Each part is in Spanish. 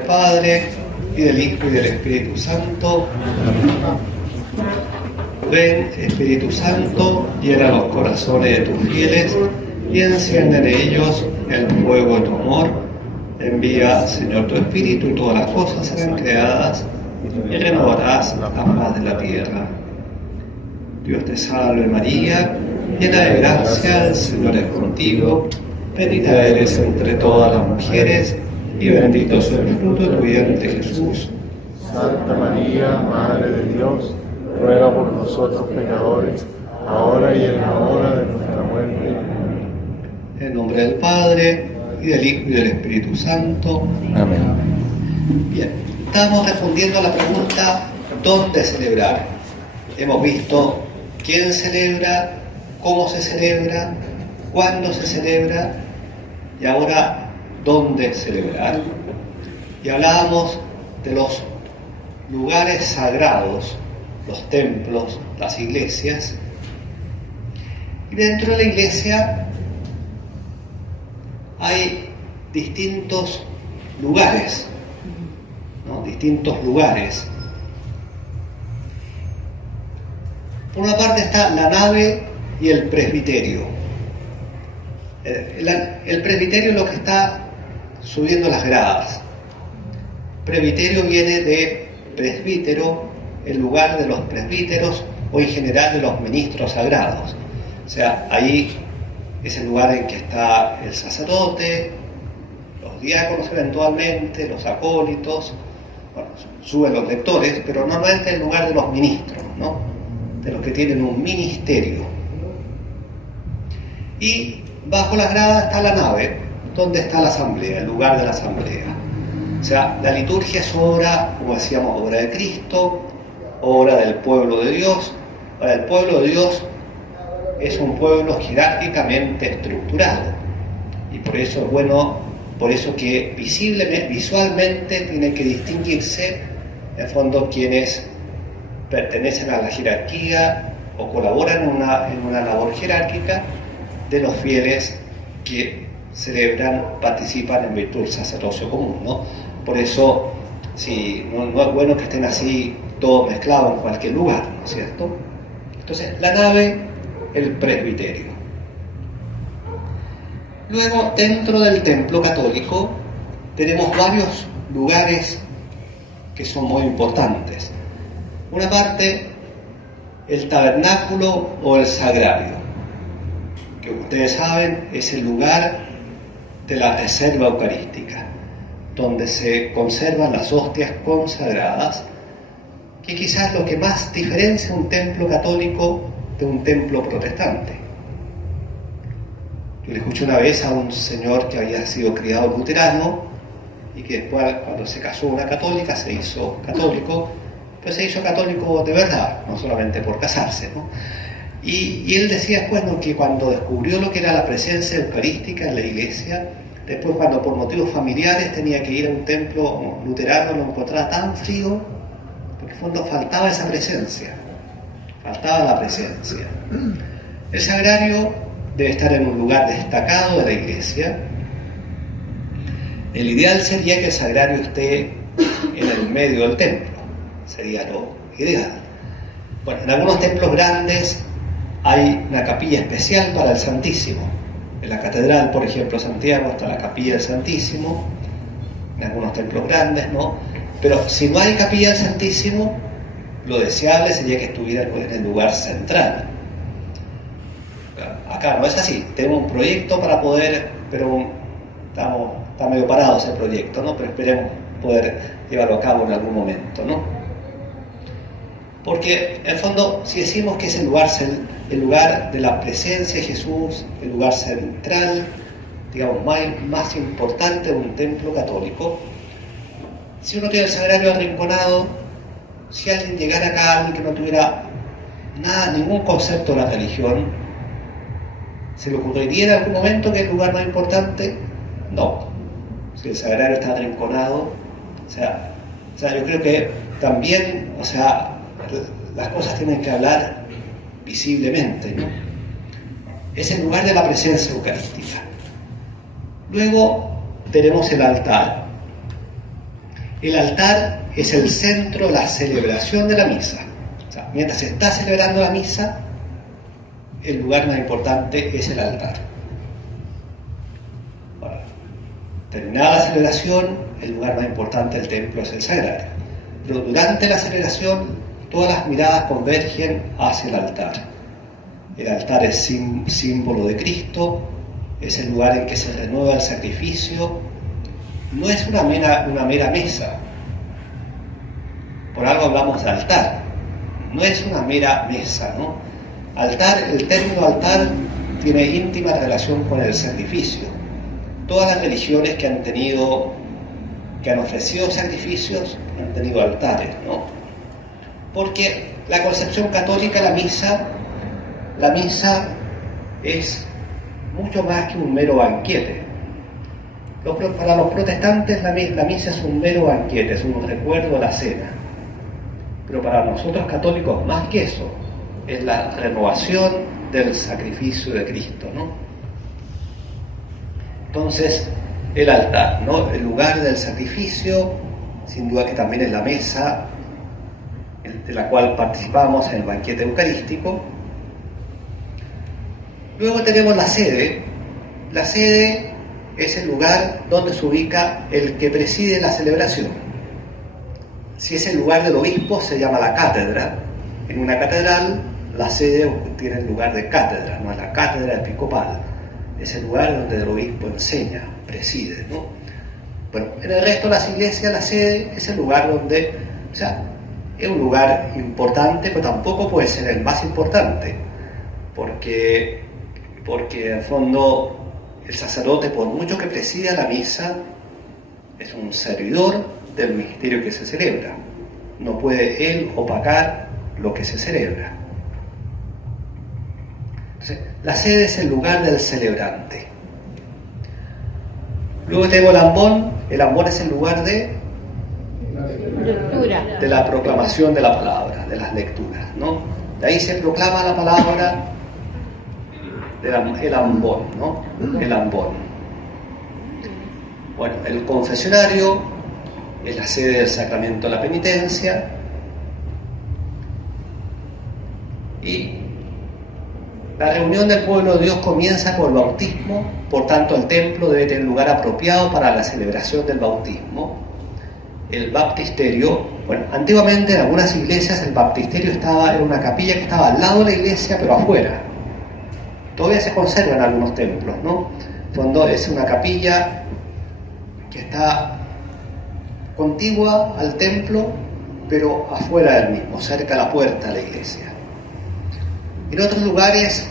Padre, y del Hijo, y del Espíritu Santo. Ven, Espíritu Santo, llena los corazones de tus fieles y enciende en ellos el fuego de tu amor. Envía, Señor, tu Espíritu y todas las cosas serán creadas y renovarás la faz de la tierra. Dios te salve María, llena de gracia, el Señor es contigo. Bendita eres entre todas las mujeres y bendito es el fruto de tu vientre, Jesús. Santa María, Madre de Dios, ruega por nosotros pecadores, ahora y en la hora de nuestra muerte. En nombre del Padre, y del Hijo, y del Espíritu Santo. Amén. Bien, estamos respondiendo a la pregunta, ¿dónde celebrar? Hemos visto quién celebra, cómo se celebra, cuándo se celebra, y ahora, ¿dónde celebrar? Y hablábamos de los lugares sagrados, los templos, las iglesias. Y dentro de la iglesia hay distintos lugares, ¿no? Distintos lugares. Por una parte está la nave y el presbiterio. El presbiterio es lo que está subiendo las gradas. Presbiterio viene de presbítero, el lugar de los presbíteros o en general de los ministros sagrados. O sea, ahí es el lugar en que está el sacerdote, los diáconos eventualmente, los acólitos, bueno, suben los lectores, pero normalmente es el lugar de los ministros, ¿no? De los que tienen un ministerio. Y bajo las gradas está la nave, donde está la asamblea, el lugar de la asamblea. O sea, la liturgia es obra, como decíamos, obra de Cristo, obra del pueblo de Dios. Ahora, el pueblo de Dios es un pueblo jerárquicamente estructurado. Y por eso es bueno, por eso que visualmente tiene que distinguirse, en fondo, quienes pertenecen a la jerarquía o colaboran en una labor jerárquica, de los fieles que celebran, participan en virtud del sacerdocio común, ¿no? Por eso, no es bueno que estén así todos mezclados en cualquier lugar, ¿no es cierto? Entonces, la nave, el presbiterio. Luego, dentro del templo católico, tenemos varios lugares que son muy importantes. Una parte, el tabernáculo o el sagrario, que ustedes saben es el lugar de la reserva eucarística, donde se conservan las hostias consagradas, que quizás lo que más diferencia un templo católico de un templo protestante. Yo le escuché una vez a un señor que había sido criado luterano y que después, cuando se casó una católica, se hizo católico, pero se hizo católico de verdad, no solamente por casarse, ¿no? Y él decía después, ¿no?, que cuando descubrió lo que era la presencia eucarística en la iglesia, después cuando por motivos familiares tenía que ir a un templo luterano, lo encontraba tan frío, porque en el fondo faltaba esa presencia, faltaba la presencia. El sagrario debe estar en un lugar destacado de la iglesia. El ideal sería que el sagrario esté en el medio del templo, sería lo ideal. Bueno, en algunos templos grandes hay una capilla especial para el Santísimo. En la catedral, por ejemplo, de Santiago, está la capilla del Santísimo, en algunos templos grandes, ¿no? Pero si no hay capilla del Santísimo, lo deseable sería que estuviera en el lugar central. Acá no es así, tenemos un proyecto para poder, pero está medio parado ese proyecto, ¿no? Pero esperemos poder llevarlo a cabo en algún momento, ¿no? Porque, en el fondo, si decimos que es el lugar de la presencia de Jesús, el lugar central, digamos, más importante de un templo católico, si uno tiene el sagrario arrinconado, si alguien llegara acá, alguien que no tuviera ningún concepto de la religión, ¿se le ocurriría en algún momento que es el lugar más importante? No. Si el sagrario está arrinconado, o sea, yo creo que también, las cosas tienen que hablar visiblemente, ¿no? Es el lugar de la presencia eucarística. Luego tenemos el altar. el altar es el centro de la celebración de la misa. O sea, mientras se está celebrando la misa, el lugar más importante es el altar. Ahora, terminada la celebración, el lugar más importante del templo es el sagrario. Pero durante la celebración, todas las miradas convergen hacia el altar. El altar es símbolo de Cristo, es el lugar en que se renueva el sacrificio. No es una mera mesa. Por algo hablamos de altar. No es una mera mesa, ¿no? Altar, el término altar tiene íntima relación con el sacrificio. Todas las religiones que han ofrecido sacrificios, han tenido altares, ¿no? Porque la concepción católica, la misa es mucho más que un mero banquete. Para los protestantes la misa es un mero banquete, es un recuerdo de la cena. Pero para nosotros católicos, más que eso, es la renovación del sacrificio de Cristo, ¿no? Entonces, el altar, ¿no? El lugar del sacrificio, sin duda que también es la mesa de la cual participamos en el banquete eucarístico. Luego tenemos la sede. La sede es el lugar donde se ubica el que preside la celebración. Si es el lugar del obispo, se llama la cátedra. En una catedral, la sede tiene el lugar de cátedra, no es la cátedra episcopal. Es el lugar donde el obispo enseña, preside, ¿no? Bueno, en el resto de las iglesias, la sede es el lugar donde, o sea, es un lugar importante, pero tampoco puede ser el más importante, porque en el fondo el sacerdote, por mucho que presida la misa, es un servidor del misterio que se celebra. No puede él opacar lo que se celebra. Entonces, la sede es el lugar del celebrante. Luego tengo el ambón. El ambón es el lugar de lectura, de la proclamación de la palabra, de las lecturas, ¿no? De ahí se proclama la palabra, el ambón, ¿no? El ambón. Bueno, el confesionario es la sede del sacramento de la penitencia, y la reunión del pueblo de Dios comienza con el bautismo. Por tanto, el templo debe tener lugar apropiado para la celebración del bautismo. El baptisterio, bueno, antiguamente en algunas iglesias el baptisterio estaba en una capilla que estaba al lado de la iglesia, pero afuera. Todavía se conserva en algunos templos, ¿no? En fondo es una capilla que está contigua al templo, pero afuera del mismo, cerca de la puerta de la iglesia. En otros lugares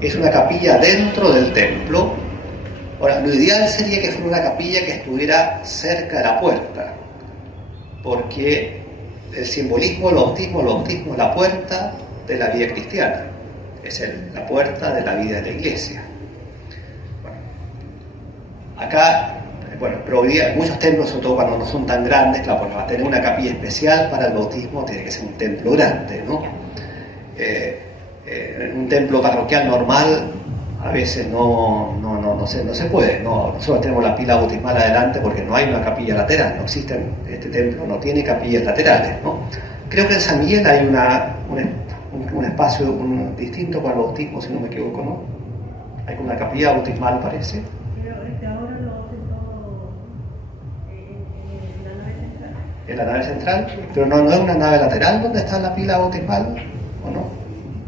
es una capilla dentro del templo. Ahora, lo ideal sería que fuera una capilla que estuviera cerca de la puerta, porque el simbolismo del bautismo es la puerta de la vida cristiana, es la puerta de la vida de la iglesia. Bueno, acá, pero hoy día muchos templos, sobre todo cuando no son tan grandes, claro, porque va a tener una capilla especial para el bautismo, tiene que ser un templo grande, ¿no? En un templo parroquial normal a veces no se puede, ¿no? Nosotros tenemos la pila bautismal adelante porque no hay una capilla lateral, no existen, este templo no tiene capillas laterales, ¿no? Creo que en San Miguel hay un espacio distinto para el bautismo, si no me equivoco, ¿no? Hay una capilla bautismal, parece. Pero ahora lo hacen todo en la nave central. En la nave central, pero no es una nave lateral donde está la pila bautismal, ¿o no?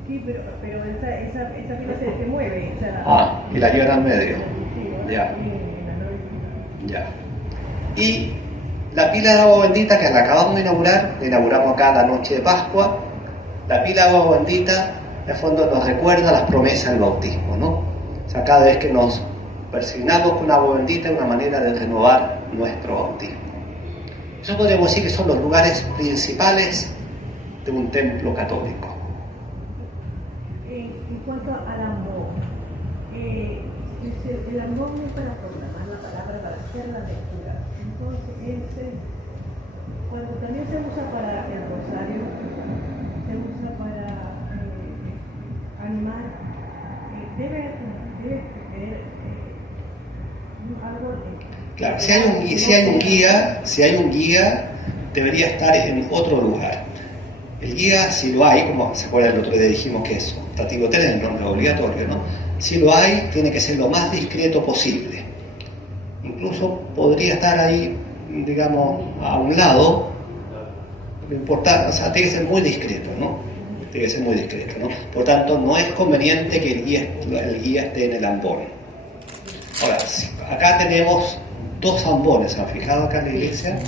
Sí, pero esa pila se mueve. O sea, Y la llevan al medio. Sí, Ya. en la nave central. Ya. Y la pila de agua bendita que la acabamos de inaugurar, la inauguramos acá la noche de Pascua. La pila de agua bendita, en el fondo, nos recuerda las promesas del bautismo, ¿no? O sea, cada vez que nos persignamos con agua bendita es una manera de renovar nuestro bautismo. Eso podríamos decir que son los lugares principales de un templo católico. En cuanto al ambón, el ambón es para proclamar la palabra, para hacer la lectura. Entonces, cuando también se usa para el rosario, se usa para animar, debe tener algo Claro, si hay un guía, debería estar en otro lugar. El guía, si lo hay, como se acuerdan el otro día dijimos que es optativo tener, no es obligatorio, ¿no? Si lo hay, tiene que ser lo más discreto posible. Incluso podría estar ahí, digamos, a un lado, no importa, o sea, tiene que ser muy discreto, ¿no? Tiene que ser muy discreto, ¿no? Por tanto, no es conveniente que el guía esté en el ambón. Ahora, acá tenemos dos ambones, ¿han fijado acá en la iglesia?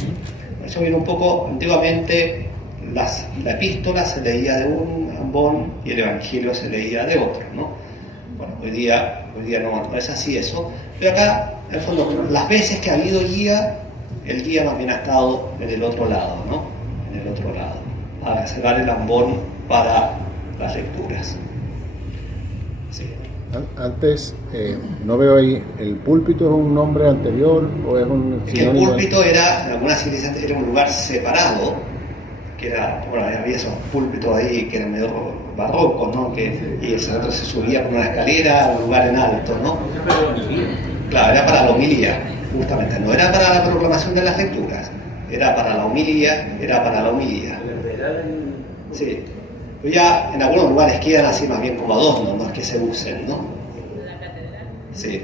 Eso viene un poco, antiguamente la epístola se leía de un ambón y el evangelio se leía de otro, ¿no? Bueno, hoy día no es así eso, pero acá, en el fondo, las veces que ha habido guía, el guía más bien ha estado en el otro lado, ¿no? En el otro lado, a reservar el ambón para las lecturas. Sí. Antes, no veo ahí, ¿el púlpito es un nombre anterior o es un sinónimo? Es que el púlpito era, en algunas iglesias, era un lugar separado, que era, bueno, había esos púlpitos ahí que eran medio barrocos, ¿no? Y el sacerdote se subía por una escalera a un lugar en alto, ¿no? Claro, era para la homilía, justamente, no era para la proclamación de las lecturas, era para la homilía. Sí. Pero ya en algunos lugares quedan así más bien como adornos, no es que se usen, ¿no? ¿La catedral? Sí.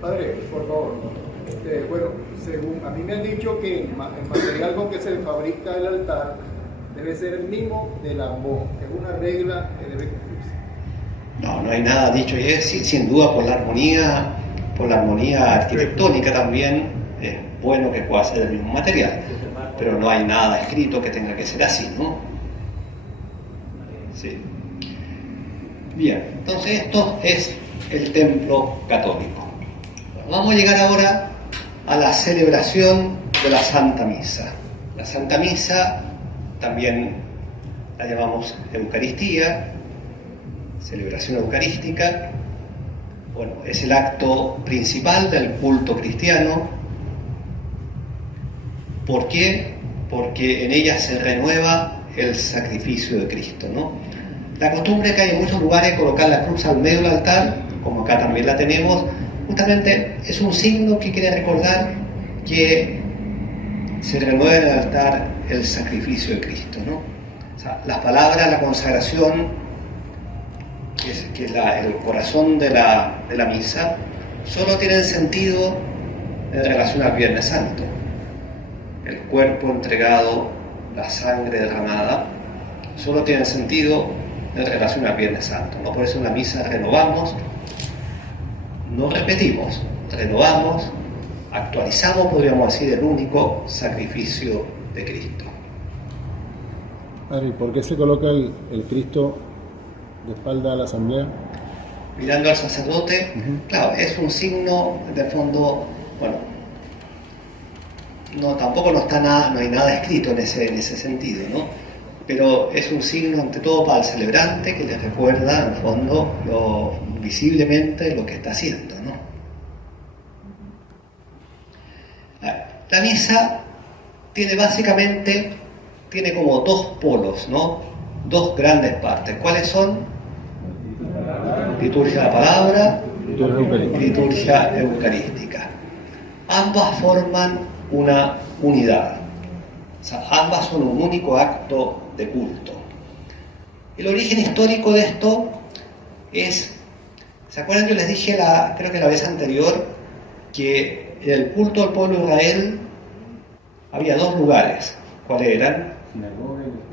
Padre, por favor. Bueno, según a mí me han dicho que el material con que se fabrica el altar debe ser el mismo del ambón, que es una regla que debe cumplirse. No hay nada dicho, y es sin duda por la armonía arquitectónica también es bueno que pueda ser del mismo material, pero no hay nada escrito que tenga que ser así, ¿no? Sí. Bien, entonces esto es el templo católico. Vamos a llegar ahora a la celebración de la Santa Misa. La Santa Misa también la llamamos Eucaristía, celebración eucarística. Bueno, es el acto principal del culto cristiano. ¿Por qué? Porque en ella se renueva el sacrificio de Cristo, ¿no? La costumbre que hay en muchos lugares colocar la cruz al medio del altar, como acá también la tenemos, justamente es un signo que quiere recordar que se renueva en el altar el sacrificio de Cristo, ¿no? O sea, las palabras, la consagración, que es el corazón de la misa, solo tienen sentido en relación al Viernes Santo. El cuerpo entregado, la sangre derramada, solo tienen sentido en relación al Viernes Santo, ¿no? Por eso en la misa renovamos, no repetimos, renovamos, actualizamos, podríamos decir, el único sacrificio de Cristo. Padre, ¿por qué se coloca el Cristo de espalda a la asamblea? Mirando al sacerdote, claro, es un signo, de fondo, bueno, tampoco no hay nada escrito en ese sentido, ¿no? Pero es un signo ante todo para el celebrante que le recuerda, en el fondo, visiblemente lo que está haciendo, ¿no? La misa tiene como dos polos, ¿no? Dos grandes partes. ¿Cuáles son? Liturgia de la palabra y liturgia eucarística. Ambas forman una unidad. O sea, ambas son un único acto de culto. El origen histórico de esto es, ¿se acuerdan? Yo les dije, creo que la vez anterior, que en el culto al pueblo de Israel había dos lugares. ¿Cuáles eran?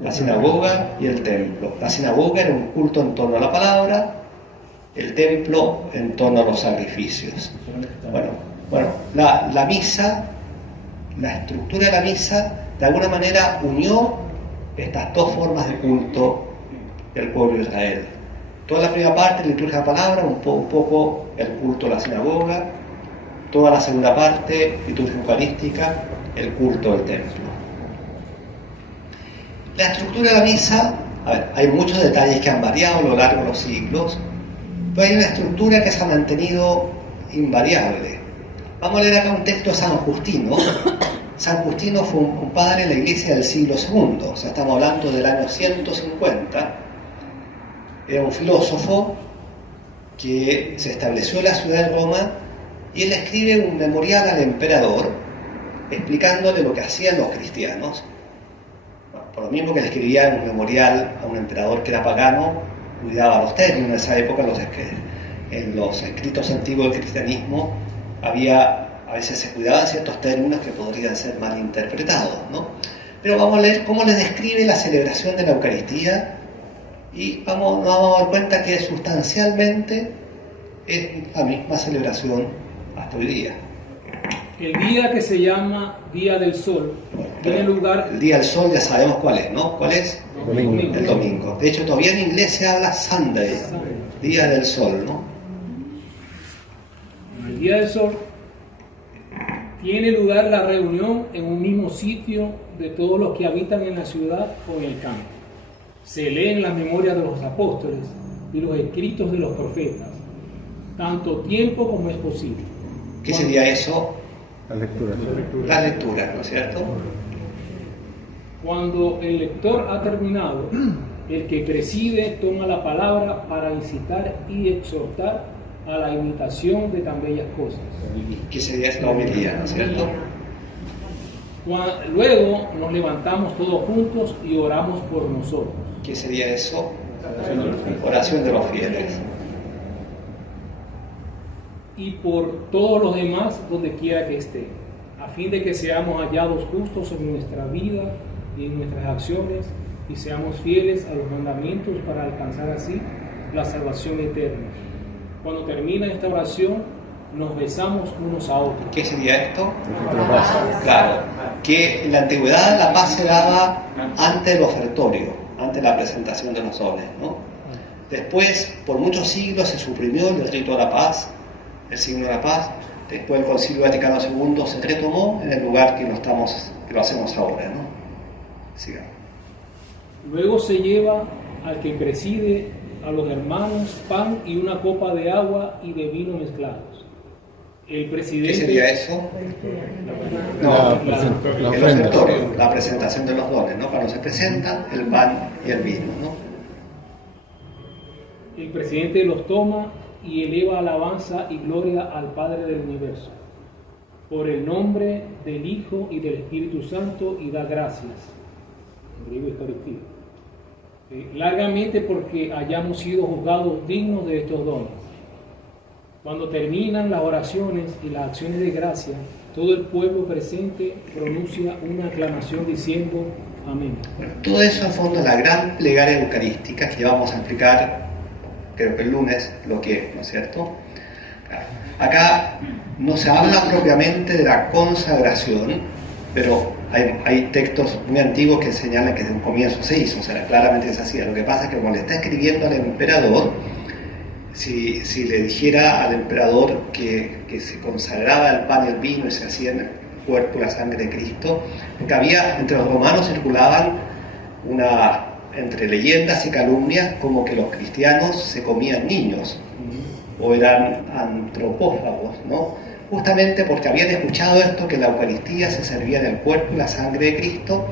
La sinagoga y el templo. La sinagoga era un culto en torno a la palabra, el templo en torno a los sacrificios. Bueno, la misa, la estructura de la misa, de alguna manera unió estas dos formas de culto del pueblo de Israel. Toda la primera parte, la liturgia de la palabra, un poco el culto a la sinagoga. Toda la segunda parte, liturgia eucarística, el culto del templo. La estructura de la misa, hay muchos detalles que han variado a lo largo de los siglos, pero hay una estructura que se ha mantenido invariable. Vamos a leer acá un texto de San Justino. San Justino fue un padre de la iglesia del siglo II, o sea, estamos hablando del año 150. Era un filósofo que se estableció en la ciudad de Roma y él escribe un memorial al emperador explicándole lo que hacían los cristianos. Por lo mismo que le escribía un memorial a un emperador que era pagano, cuidaba los términos. En esa época en los escritos antiguos del cristianismo a veces se cuidaban ciertos términos que podrían ser mal interpretados, ¿no? Pero vamos a leer cómo le describe la celebración de la Eucaristía y nos vamos a dar cuenta que sustancialmente es la misma celebración hasta hoy día. El día que se llama Día del Sol tiene lugar... El Día del Sol ya sabemos cuál es, ¿no? ¿Cuál es? Domingo. El domingo. De hecho, todavía en inglés se habla Sunday, Día del Sol, ¿no? El Día del Sol tiene lugar la reunión en un mismo sitio de todos los que habitan en la ciudad o en el campo. Se leen las memorias de los apóstoles y los escritos de los profetas, tanto tiempo como es posible. ¿Qué sería eso? La lectura. La lectura, ¿no es cierto? Cuando el lector ha terminado, el que preside toma la palabra para incitar y exhortar a la imitación de tan bellas cosas. ¿Qué sería esta homilía, ¿no es cierto? Luego nos levantamos todos juntos y oramos por nosotros. ¿Qué sería eso? Oración de los fieles. Y por todos los demás donde quiera que estén, a fin de que seamos hallados justos en nuestra vida y en nuestras acciones y seamos fieles a los mandamientos para alcanzar así la salvación eterna. Cuando termina esta oración, nos besamos unos a otros. ¿Qué sería esto? Claro, que en la antigüedad la paz se daba ante el ofertorio, ante la presentación de los dones, ¿no? Después, por muchos siglos se suprimió el rito de la paz, el signo de la paz. Después el Concilio Vaticano II se retomó en el lugar que lo hacemos ahora, ¿no? Sigamos. Luego se lleva al que preside a los hermanos pan y una copa de agua y de vino mezclados. El presidente... ¿Qué sería eso? La El ofrenda. ofertorio, la presentación de los dones, ¿no? Cuando se presentan el pan y el vino, ¿no? El presidente los toma y eleva alabanza y gloria al Padre del universo, por el nombre del Hijo y del Espíritu Santo, y da gracias. En griego Eucaristía. Largamente porque hayamos sido juzgados dignos de estos dones. Cuando terminan las oraciones y las acciones de gracia, todo el pueblo presente pronuncia una aclamación diciendo amén. Bueno, todo eso en fondo es la gran plegaria eucarística que vamos a explicar, creo que el lunes, lo que es, ¿no es cierto? Acá no se habla propiamente de la consagración, pero hay textos muy antiguos que señalan que desde un comienzo se hizo, o sea, claramente se hacía. Lo que pasa es que cuando le está escribiendo al emperador, si le dijera al emperador que se consagraba el pan y el vino y se hacía en el cuerpo y la sangre de Cristo, porque había, entre los romanos circulaban entre leyendas y calumnias como que los cristianos se comían niños o eran antropófagos, ¿no? Justamente porque habían escuchado esto, que la Eucaristía se servía en el cuerpo y la sangre de Cristo.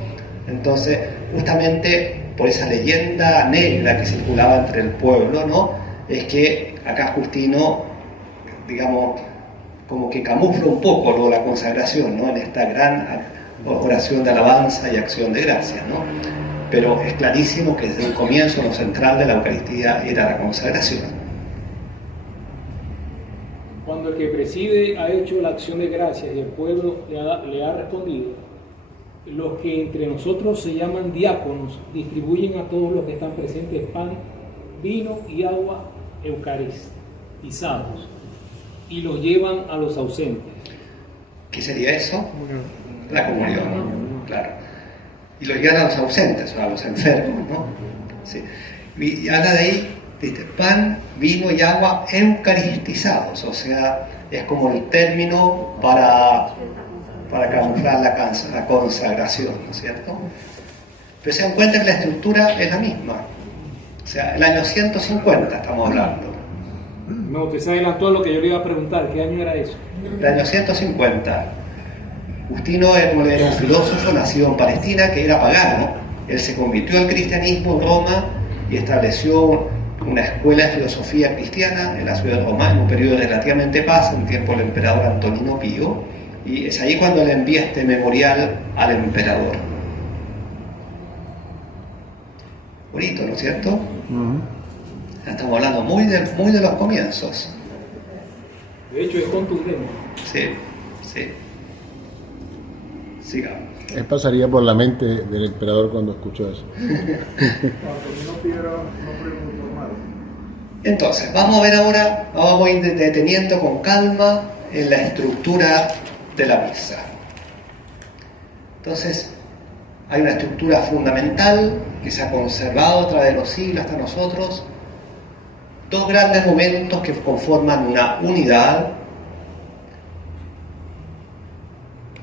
Entonces, justamente por esa leyenda negra que circulaba entre el pueblo, ¿no? Es que acá Justino, digamos, como que camufla un poco, ¿no?, la consagración, ¿no?, en esta gran oración de alabanza y acción de gracia, ¿no? Pero es clarísimo que desde el comienzo lo central de la Eucaristía era la consagración. Cuando el que preside ha hecho la acción de gracias y el pueblo le ha respondido, los que entre nosotros se llaman diáconos distribuyen a todos los que están presentes pan, vino y agua eucaristizados y los llevan a los ausentes. ¿Qué sería eso? La comunión, claro. Y los llevan a los ausentes, o a los enfermos, ¿no? Sí. Y habla de ahí, dice, pan, vino y agua eucaristizados, o sea, es como el término para camuflar la consagración, ¿no es cierto? Pero se dan cuenta que la estructura es la misma. O sea, el año 150 estamos hablando. No, usted se adelantó a lo que yo le iba a preguntar, ¿qué año era eso? El año 150. Justino era un filósofo nacido en Palestina que era pagano. Él se convirtió al cristianismo en Roma y estableció una escuela de filosofía cristiana en la ciudad de Roma, en un periodo relativamente paz, en tiempo del emperador Antonino Pío, y es ahí cuando le envía este memorial al emperador. Bonito, ¿no es cierto? Estamos hablando muy de los comienzos. De hecho, es contundente. Sí, sí. Sigamos. ¿Qué pasaría por la mente del emperador cuando escuchó eso? Entonces, vamos a ver ahora, vamos a ir deteniendo con calma en la estructura de la misa. Entonces, hay una estructura fundamental que se ha conservado a través de los siglos hasta nosotros. Dos grandes momentos que conforman una unidad.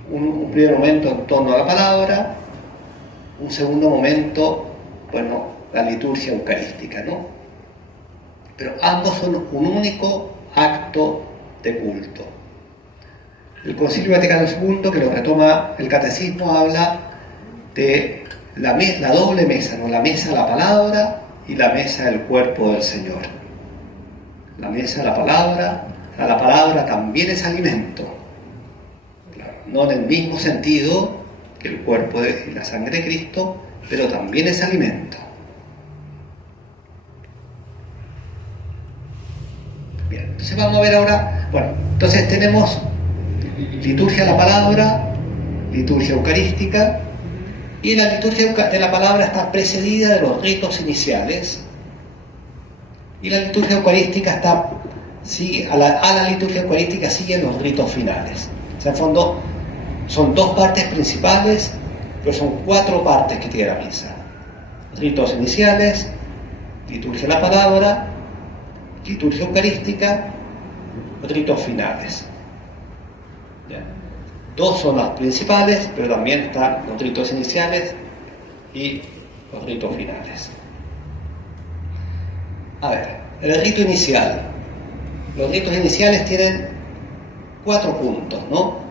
Un primer momento en torno a la palabra, un segundo momento, bueno, la liturgia eucarística, ¿no? Pero ambos son un único acto de culto. El Concilio Vaticano II, que lo retoma el Catecismo, habla de la doble mesa, ¿no? La mesa de la palabra y la mesa del cuerpo del Señor. La mesa de la palabra también es alimento. No en el mismo sentido que el cuerpo y la sangre de Cristo, pero también es alimento. Bien, entonces vamos a ver ahora, bueno, entonces tenemos liturgia de la palabra, liturgia eucarística, y la liturgia de la palabra está precedida de los ritos iniciales, y la liturgia eucarística a la liturgia eucarística siguen los ritos finales. O sea, en fondo, son dos partes principales, pero son 4 partes que tiene la misa. Ritos iniciales, liturgia de la palabra, liturgia eucarística, ritos finales. ¿Ya? 2 son las principales, pero también están los ritos iniciales y los ritos finales. A ver, el rito inicial. Los ritos iniciales tienen 4 puntos, ¿no?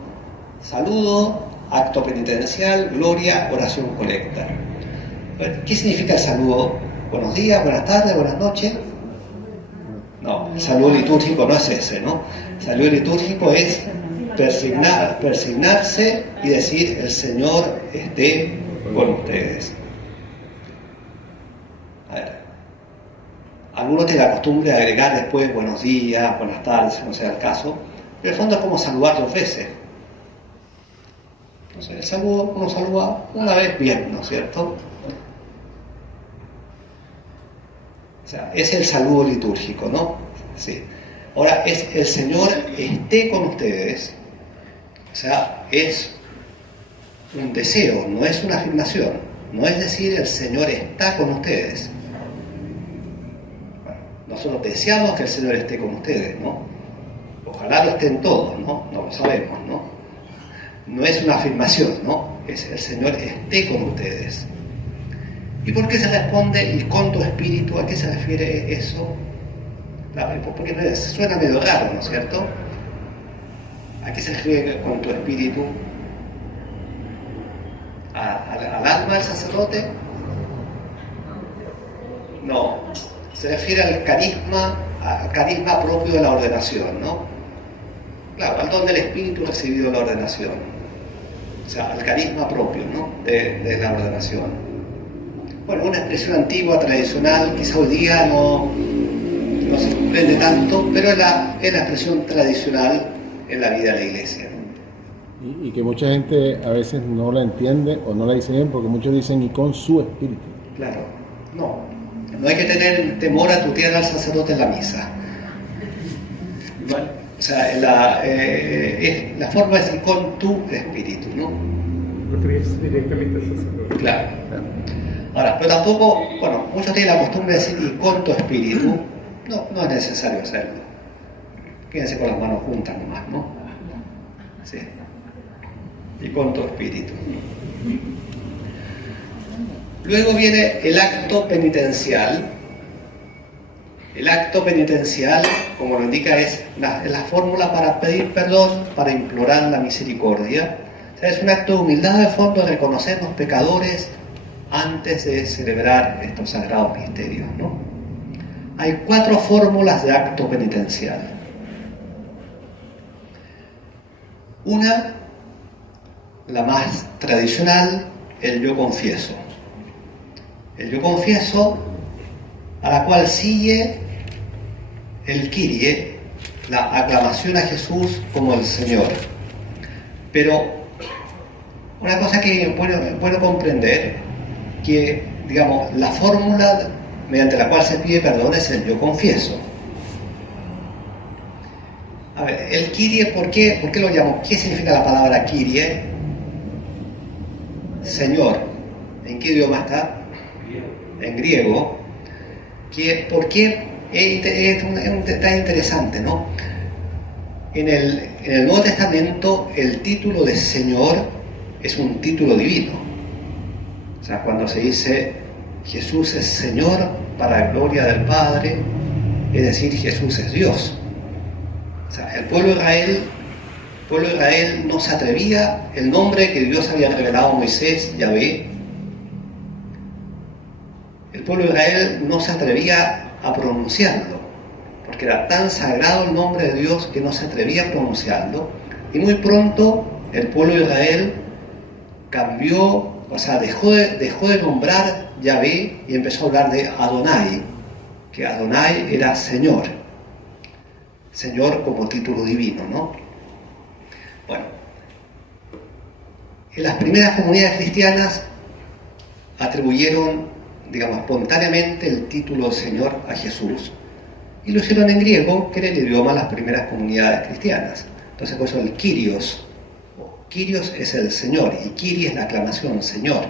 Saludo, acto penitencial, gloria, oración colecta. ¿Qué significa el saludo? Buenos días, buenas tardes, buenas noches. No, el saludo litúrgico no es ese, ¿no? El saludo litúrgico es persignarse y decir: el Señor esté con ustedes. A ver, algunos tienen la costumbre de agregar después buenos días, buenas tardes, no sea el caso, pero en el fondo es como saludar 2 veces. Entonces, el saludo, uno saluda una vez bien, ¿no es cierto? O sea, es el saludo litúrgico, ¿no? Sí. Ahora, es el Señor esté con ustedes. O sea, es un deseo, no es una afirmación. No es decir, el Señor está con ustedes. Bueno, nosotros deseamos que el Señor esté con ustedes, ¿no? Ojalá lo estén todos, ¿no? No lo sabemos, ¿no? No es una afirmación, ¿no? Es el Señor esté con ustedes. ¿Y por qué se responde y con tu espíritu? ¿A qué se refiere eso? Porque suena medio raro, ¿no es cierto? ¿A qué se refiere con tu espíritu? ¿Al alma del sacerdote? No, se refiere al carisma propio de la ordenación, ¿no? Claro, al don del espíritu recibido de la ordenación. O sea, al carisma propio, ¿no? de la ordenación. Bueno, una expresión antigua, tradicional, quizá hoy día no se comprende tanto, pero es la expresión tradicional en la vida de la iglesia, ¿no? Y que mucha gente a veces no la entiende o no la dice bien, porque muchos dicen y con su espíritu. Claro, no hay que tener temor a tutear al sacerdote en la misa. ¿Vale? O sea, la forma es con tu espíritu, ¿no? Referirse directamente al sacerdote. Claro. Ahora, pero tampoco, bueno, muchos tienen la costumbre de decir y con tu espíritu. No es necesario hacerlo. Quédense con las manos juntas nomás, ¿no? Sí. Y con tu espíritu. Luego viene el acto penitencial. El acto penitencial, como lo indica, es la fórmula para pedir perdón, para implorar la misericordia. O sea, es un acto de humildad de fondo, de reconocernos pecadores antes de celebrar estos sagrados misterios, ¿no? hay 4 fórmulas de acto penitencial. Una, la más tradicional, el yo confieso. El yo confieso, a la cual sigue el Kyrie, la aclamación a Jesús como el Señor. Pero una cosa que es bueno comprender, que digamos, la fórmula mediante la cual se pide perdón es el yo confieso. A ver, el Kyrie, ¿por qué lo llamo? ¿Qué significa la palabra Kyrie? Señor. ¿En qué idioma está? En griego. ¿Por qué? Es un detalle interesante, ¿no? En el Nuevo Testamento el título de Señor es un título divino. O sea, cuando se dice Jesús es Señor para la gloria del Padre, es decir, Jesús es Dios. O sea, el pueblo de Israel no se atrevía, el nombre que Dios había revelado a Moisés, Yahvé, el pueblo de Israel no se atrevía a pronunciarlo, porque era tan sagrado el nombre de Dios que no se atrevía a pronunciarlo, y muy pronto el pueblo de Israel cambió, o sea, dejó de nombrar Yahvé y empezó a hablar de Adonai, que Adonai era Señor como título divino, ¿no? Bueno, en las primeras comunidades cristianas atribuyeron, digamos, espontáneamente el título de Señor a Jesús, y lo hicieron en griego, que era el idioma de las primeras comunidades cristianas. Entonces, por eso el Kyrios. Kyrios es el Señor, y Kyrie es la aclamación, Señor.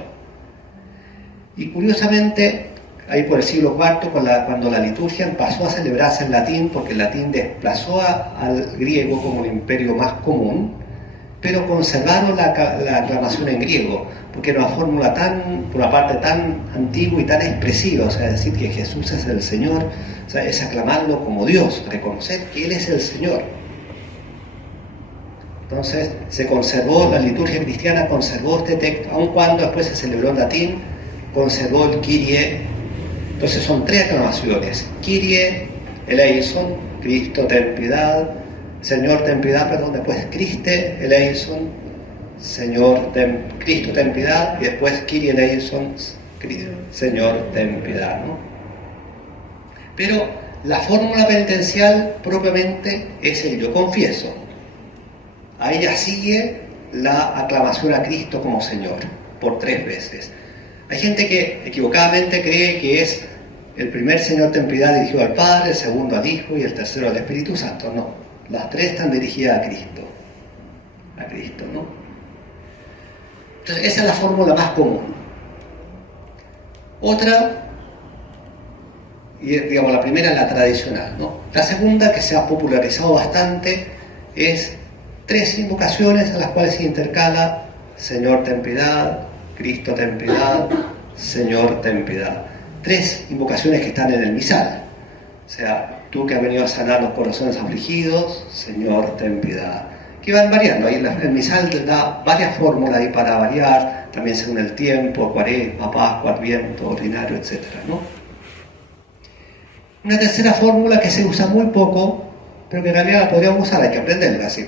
Y curiosamente, ahí por el siglo IV, cuando la liturgia pasó a celebrarse en latín, porque el latín desplazó al griego como el imperio más común, pero conservaron la aclamación en griego, porque era una fórmula por una parte tan antigua y tan expresiva, o sea, decir que Jesús es el Señor, o sea, es aclamarlo como Dios, reconocer que Él es el Señor. Entonces se conservó, la liturgia cristiana conservó este texto, aun cuando después se celebró en latín, conservó el Kyrie. Entonces son 3 aclamaciones: Kyrie eleison, Cristo ten piedad, Señor ten piedad, después Christe eleison, Cristo ten piedad, y después Kyrie eleison, Señor ten piedad, ¿no? Pero la fórmula penitencial propiamente es el yo confieso. A ella sigue la aclamación a Cristo como Señor, por 3 veces. Hay gente que equivocadamente cree que es el primer Señor ten piedad dirigido al Padre, el segundo al Hijo y el tercero al Espíritu Santo. No, las 3 están dirigidas a Cristo, ¿no? Entonces esa es la fórmula más común. Otra, y digamos la primera es la tradicional, ¿no? La segunda, que se ha popularizado bastante, es 3 invocaciones a las cuales se intercala Señor ten piedad, Cristo ten piedad, Señor ten piedad. 3 invocaciones que están en el misal. O sea, tú que has venido a sanar los corazones afligidos, Señor ten piedad. Que van variando. Ahí el misal te da varias fórmulas ahí para variar, también según el tiempo, Cuaresma, Pascua, Adviento, Ordinario, etc., ¿no? Una tercera fórmula que se usa muy poco, pero que en realidad la podríamos usar, hay que aprenderla así.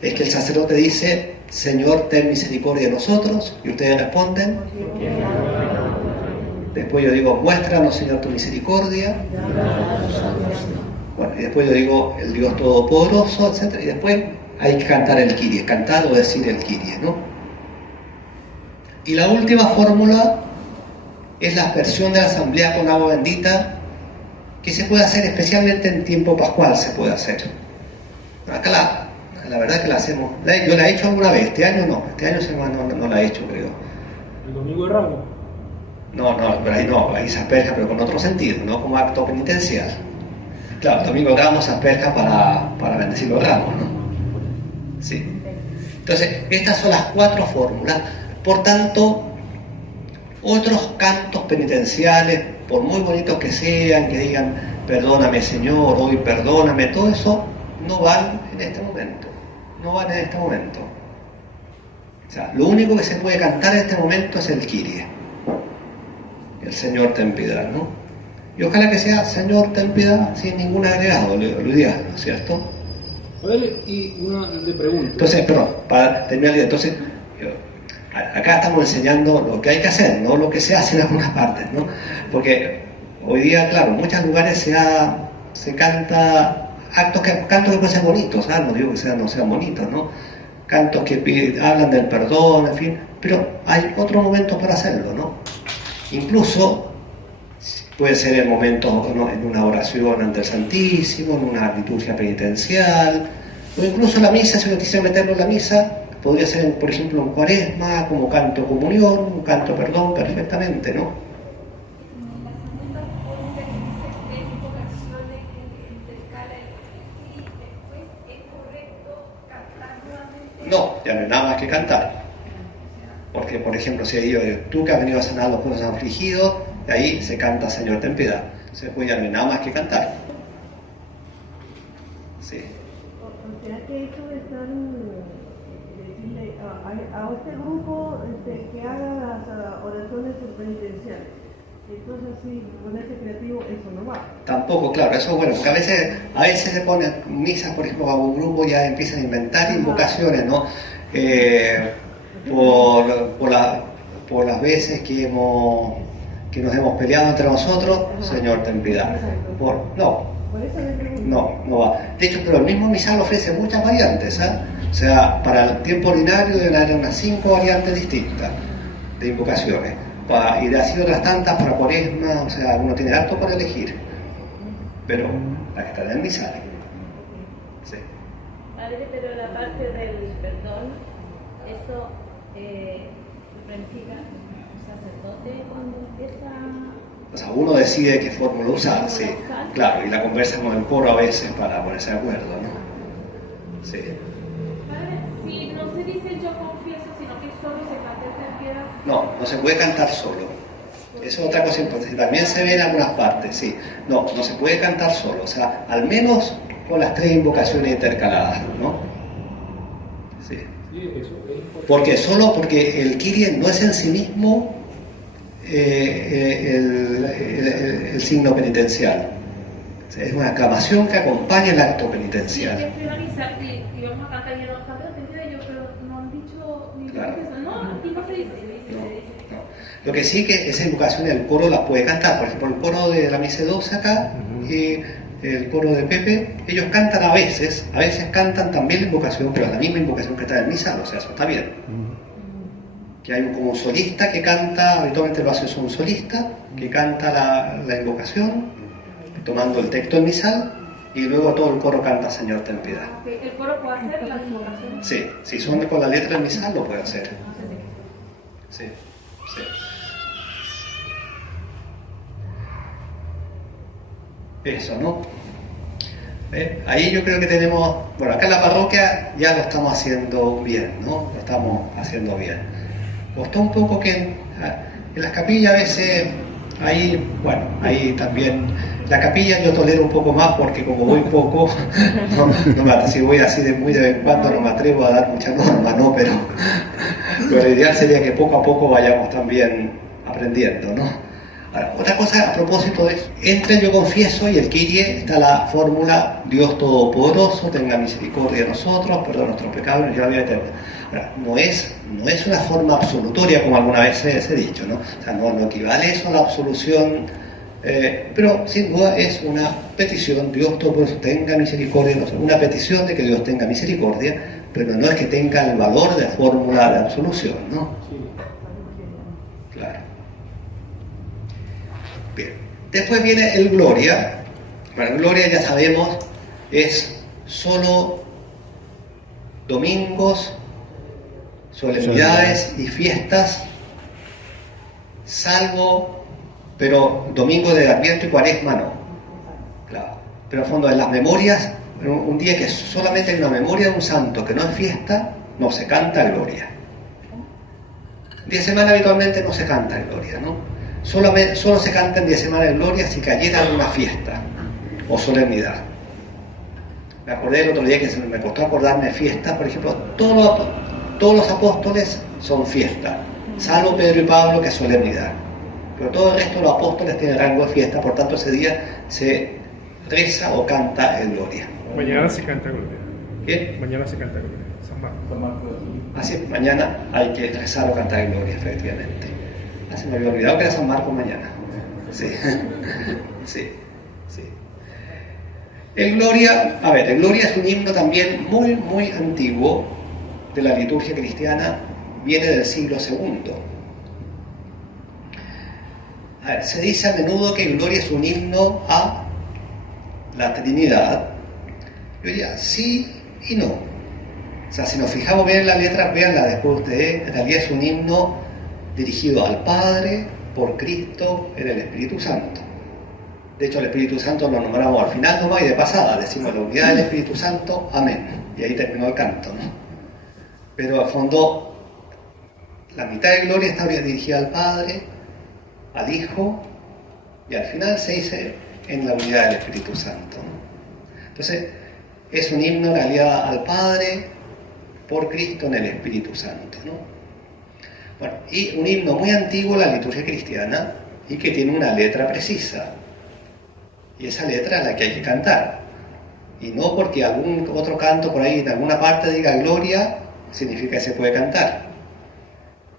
Es que el sacerdote dice, Señor, ten misericordia de nosotros, y ustedes responden. Después yo digo, muéstranos, Señor, tu misericordia. Bueno, y después yo digo, el Dios Todopoderoso, etc. Y después hay que cantar el Kyrie, cantar o decir el Kyrie, ¿no? Y la última fórmula es la aspersión de la asamblea con agua bendita, que se puede hacer especialmente en tiempo pascual, se puede hacer. Acá la verdad que la hacemos. Yo la he hecho alguna vez, este año no. Este año no la he hecho, creo. ¿El domingo de Ramos? No, ahí se asperja, pero con otro sentido, no como acto penitencial. Claro, el domingo de Ramos se asperja para bendecir los ramos, ¿no? Sí. Entonces, estas son las 4 fórmulas. Por tanto, otros cantos penitenciales, por muy bonitos que sean, que digan, perdóname Señor, hoy perdóname, todo eso, no van en este momento. O sea, lo único que se puede cantar en este momento es el Kyrie, el Señor ten piedad, ¿no? Y ojalá que sea Señor, ten piedad, sin ningún agregado, lo ideal, ¿no es cierto? A ver, y una de pregunta. Entonces, perdón, para terminar, entonces, acá estamos enseñando lo que hay que hacer, no lo que se hace en algunas partes, ¿no? Porque hoy día, claro, en muchos lugares se canta cantos que pueden ser bonitos, ¿sabes? No digo que no sean bonitos, ¿no? Cantos que hablan del perdón, en fin, pero hay otros momentos para hacerlo, ¿no? Incluso puede ser en momentos, ¿no?, en una oración ante el Santísimo, en una liturgia penitencial, o incluso la misa, si uno quisiera meterlo en la misa, podría ser, por ejemplo, en Cuaresma, como canto comunión, un canto perdón, perfectamente, ¿no? La segunda pregunta que dice de invocaciones intercala y después es correcto cantar nuevamente. No, ya no hay nada más que cantar. Porque, por ejemplo, si digo, tú que has venido a sanar a los pueblos afligidos, de ahí se canta Señor, ten piedad. Entonces, pues ya no hay nada más que cantar. Sí. O sea que eso de estar, decirle a este grupo que haga las oraciones penitenciales. Entonces, así, ponerse creativo, eso no va. Tampoco, claro, eso es bueno, porque a veces se ponen misas, por ejemplo, a un grupo ya empiezan a inventar invocaciones, ¿no? Por las veces que nos hemos peleado entre nosotros, Señor, ten piedad. No va. De hecho, pero el mismo misal ofrece muchas variantes, ¿eh? O sea, para el tiempo ordinario deben haber unas 5 variantes distintas de invocaciones. Y así otras tantas para Cuaresma, o sea, uno tiene harto para elegir. Pero la que está en el misal. Sí. Padre, pero la parte del perdón, eso lo planifica el sacerdote cuando empieza. O sea, uno decide qué fórmula usar, sí. Claro, y la conversa con el coro a veces para ponerse de acuerdo, ¿no? Sí. Padre, si no se dice yo confieso, sino que solo se canta ten piedad. No se puede cantar solo. Eso es otra cosa importante. También se ve en algunas partes, sí. No se puede cantar solo. O sea, al menos con las 3 invocaciones intercaladas, ¿no? Sí. Sí, eso es importante. Porque solo porque el Kyrie no es en sí mismo el signo penitencial. O sea, es una aclamación que acompaña el acto penitencial. Sí, es que organizar y vamos a cantar y no cantar ten piedad, pero no han dicho ni Claro. no, aquí no se dice. No. Lo que sí que esa invocación el coro la puede cantar. Por ejemplo, el coro de la Misa 12 acá, el coro de Pepe, ellos cantan a veces cantan también la invocación, pero la misma invocación que está en el misal, o sea, eso está bien. Que hay como un solista que canta, habitualmente lo hace un solista, que canta la invocación, tomando el texto del misal, y luego todo el coro canta Señor, ten piedad. ¿El coro puede hacer las invocaciones? Sí, si son con la letra del misal lo puede hacer. Sí. Eso, ¿no? Ahí yo creo que tenemos, bueno, acá en la parroquia ya lo estamos haciendo bien, ¿no? Lo estamos haciendo bien. Costó un poco que en las capillas a veces, ahí también, la capilla yo tolero un poco más porque como voy poco, si voy así de muy de vez en cuando no me atrevo a dar mucha norma, ¿no? Pero lo ideal sería que poco a poco vayamos también aprendiendo, ¿no? Ahora, otra cosa a propósito de eso, entre el yo confieso y el Kyrie está la fórmula Dios Todopoderoso, tenga misericordia de nosotros, perdona nuestros pecados y nos lleva a la vida eterna. Ahora, no es una forma absolutoria como alguna vez se ha dicho, ¿no? O sea, no equivale eso a la absolución, pero sin duda es una petición, Dios Todopoderoso tenga misericordia de nosotros, una petición de que Dios tenga misericordia, pero no es que tenga el valor de fórmula de absolución, ¿no? Claro. Bien. Después viene el Gloria. Bueno, el Gloria ya sabemos es solo domingos, solemnidades y fiestas, salvo, pero domingo de Adviento y Cuaresma no. Claro. Pero en fondo en las memorias, un día que solamente hay una memoria de un santo que no es fiesta, no se canta Gloria. Día de semana habitualmente no se canta Gloria, ¿no? Solo se canta en día de semana de Gloria si cayera alguna fiesta o solemnidad. Me acordé el otro día que me costó acordarme de fiestas, por ejemplo, todos los apóstoles son fiestas, salvo Pedro y Pablo que es solemnidad. pero todo el resto de los apóstoles tienen rango de fiesta, por tanto ese día se reza o canta el Gloria. Mañana se canta Gloria. ¿Qué? Mañana se canta Gloria. San Marcos. Así es, mañana hay que rezar o cantar el Gloria, efectivamente. Se me había olvidado que era San Marcos mañana. Sí, sí, sí. El Gloria es un himno también muy, muy antiguo de la liturgia cristiana, viene del siglo II. Se dice a menudo que el Gloria es un himno a la Trinidad. Yo diría sí y no. O sea, si nos fijamos bien en la letra, véanla después ustedes, en realidad es un himno dirigido al Padre, por Cristo, en el Espíritu Santo. De hecho, el Espíritu Santo lo nombramos al final nomás y de pasada, decimos la unidad del Espíritu Santo, amén. Y ahí terminó el canto, ¿no? Pero a fondo, la mitad de Gloria está dirigida al Padre, al Hijo, y al final se dice en la unidad del Espíritu Santo, ¿no? Entonces, es un himno en realidad al Padre, por Cristo, en el Espíritu Santo, ¿no? Bueno, y un himno muy antiguo, la liturgia cristiana, y que tiene una letra precisa. Y esa letra es la que hay que cantar. Y no porque algún otro canto por ahí en alguna parte diga Gloria, significa que se puede cantar.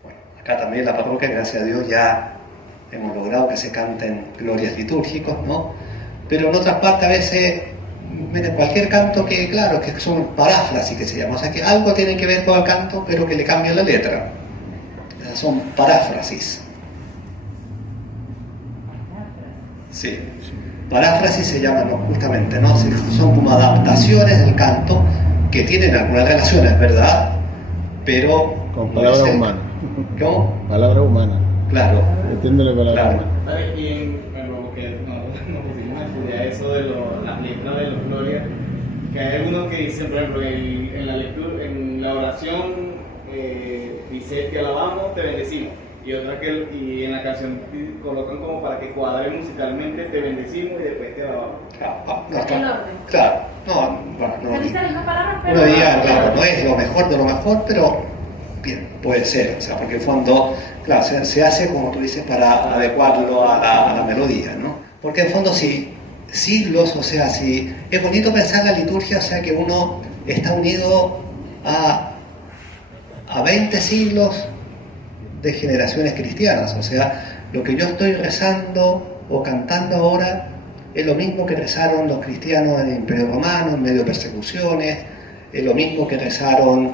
Bueno, acá también en la parroquia, gracias a Dios, ya hemos logrado que se canten glorias litúrgicos, ¿no? Pero en otras partes a veces, miren, cualquier canto que, claro, que son paráfrasis que se llama, o sea que algo tiene que ver con el canto, pero que le cambian la letra. Esas son paráfrasis. Sí. Paráfrasis se llaman, ¿no? Justamente, ¿no? Son como adaptaciones del canto que tienen algunas relaciones, ¿verdad? Pero con palabra humana. ¿Cómo? Palabra humana. Claro. Entiéndele palabra humana. Y lo que nos pusimos a estudiar eso de las letras de los glorias, que hay algunos que dicen, por ejemplo, en la lectura, en la oración, dice te alabamos, te bendecimos. Y otra y en la canción colocan como para que cuadre musicalmente, te bendecimos y después te alabamos. Claro, no, Se dice la misma palabra, pero uno diría, claro, no es lo mejor de lo mejor, pero bien, puede ser, o sea, porque en el fondo, claro, se hace, como tú dices, para adecuarlo a la melodía, ¿no? Porque en el fondo si siglos, o sea, si es bonito pensar la liturgia, o sea, que uno está unido a 20 siglos de generaciones cristianas, o sea, lo que yo estoy rezando o cantando ahora es lo mismo que rezaron los cristianos en el Imperio Romano, en medio de persecuciones, es lo mismo que rezaron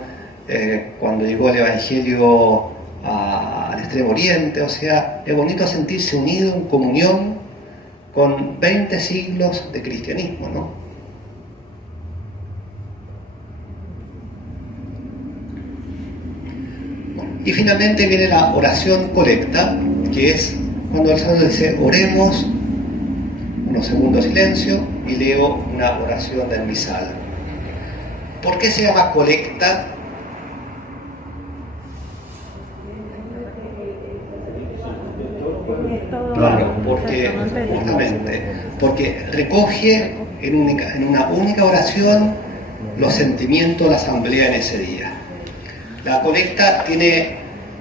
cuando llegó el Evangelio al Extremo Oriente, o sea, es bonito sentirse unido en comunión con 20 siglos de cristianismo, ¿no? Y finalmente viene la oración colecta, que es cuando el Señor dice, oremos, unos segundos de silencio, y leo una oración del misal. ¿Por qué se llama colecta? Claro, porque justamente, porque recoge en una única oración los sentimientos de la asamblea en ese día. La colecta tiene,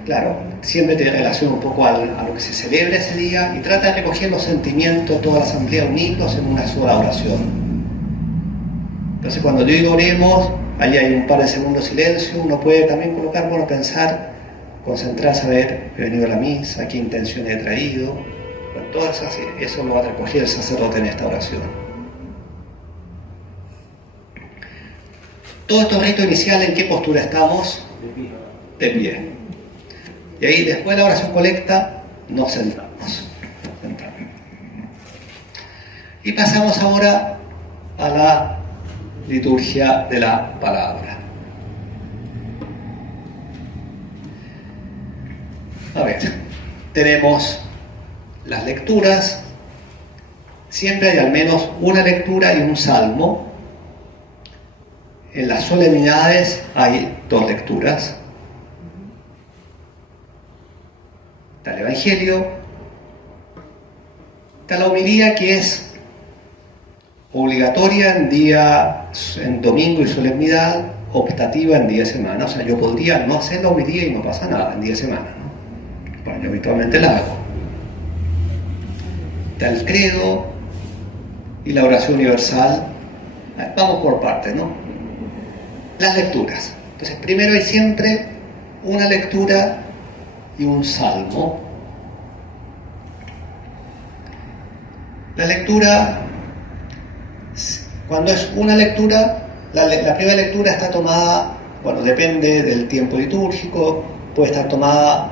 claro, siempre tiene relación un poco a lo que se celebra ese día y trata de recoger los sentimientos de toda la asamblea unidos en una sola oración. Entonces cuando yo digo oremos, ahí hay un par de segundos de silencio, uno puede también colocar, bueno, pensar, concentrarse a ver, he venido a la misa, qué intenciones he traído, bueno, todo eso lo va a recoger el sacerdote en esta oración. Todo estos ritos iniciales, ¿en qué postura estamos? De pie. Y ahí después de la oración colecta nos sentamos. Y pasamos ahora a la liturgia de la palabra. A ver, tenemos las lecturas. Siempre hay al menos una lectura y un salmo. En las solemnidades hay 2 lecturas. Está el Evangelio, está la homilía, que es obligatoria en domingo y solemnidad, optativa en día de semana. O sea, yo podría no hacer la homilía y no pasa nada en día de semana, ¿no? Bueno, yo habitualmente la hago. está el credo y la oración universal. Vamos por partes, ¿no? Las lecturas. Entonces, primero hay siempre una lectura y un salmo. La lectura, cuando es una lectura, la primera lectura está tomada, bueno, depende del tiempo litúrgico, puede estar tomada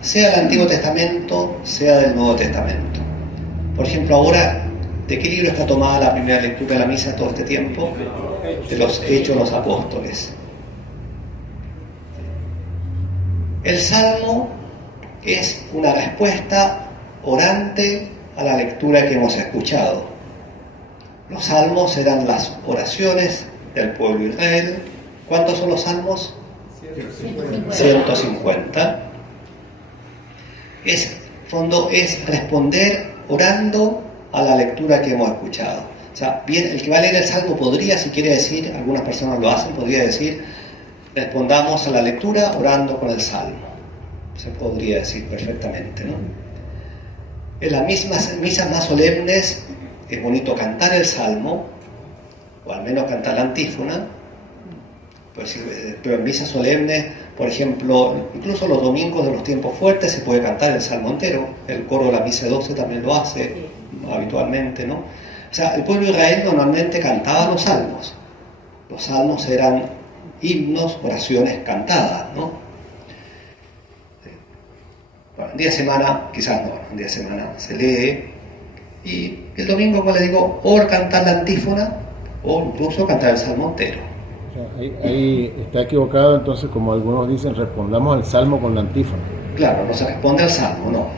sea del Antiguo Testamento, sea del Nuevo Testamento. Por ejemplo, ahora, ¿de qué libro está tomada la primera lectura de la misa todo este tiempo? De los Hechos de los Apóstoles. El Salmo es una respuesta orante a la lectura que hemos escuchado. Los salmos eran las oraciones del pueblo de Israel. ¿Cuántos son los salmos? 150. Es responder orando a la lectura que hemos escuchado. O sea, bien, el que va a leer el salmo podría, si quiere decir, algunas personas lo hacen, podría decir, respondamos a la lectura orando con el salmo. Se podría decir perfectamente, ¿no? En las misas más solemnes es bonito cantar el salmo, o al menos cantar la antífona, pues, pero en misas solemnes, por ejemplo, incluso los domingos de los tiempos fuertes se puede cantar el salmo entero. El coro de la misa de 12 también lo hace habitualmente, ¿no? O sea, el pueblo de Israel normalmente cantaba los salmos. Los salmos eran himnos, oraciones cantadas, ¿no? Bueno, un día de semana, quizás no, un día de semana se lee, y el domingo, como les digo, o cantar la antífona, o incluso cantar el salmo entero. O sea, ahí está equivocado, entonces, como algunos dicen, respondamos al salmo con la antífona. Claro, no se responde al salmo, no.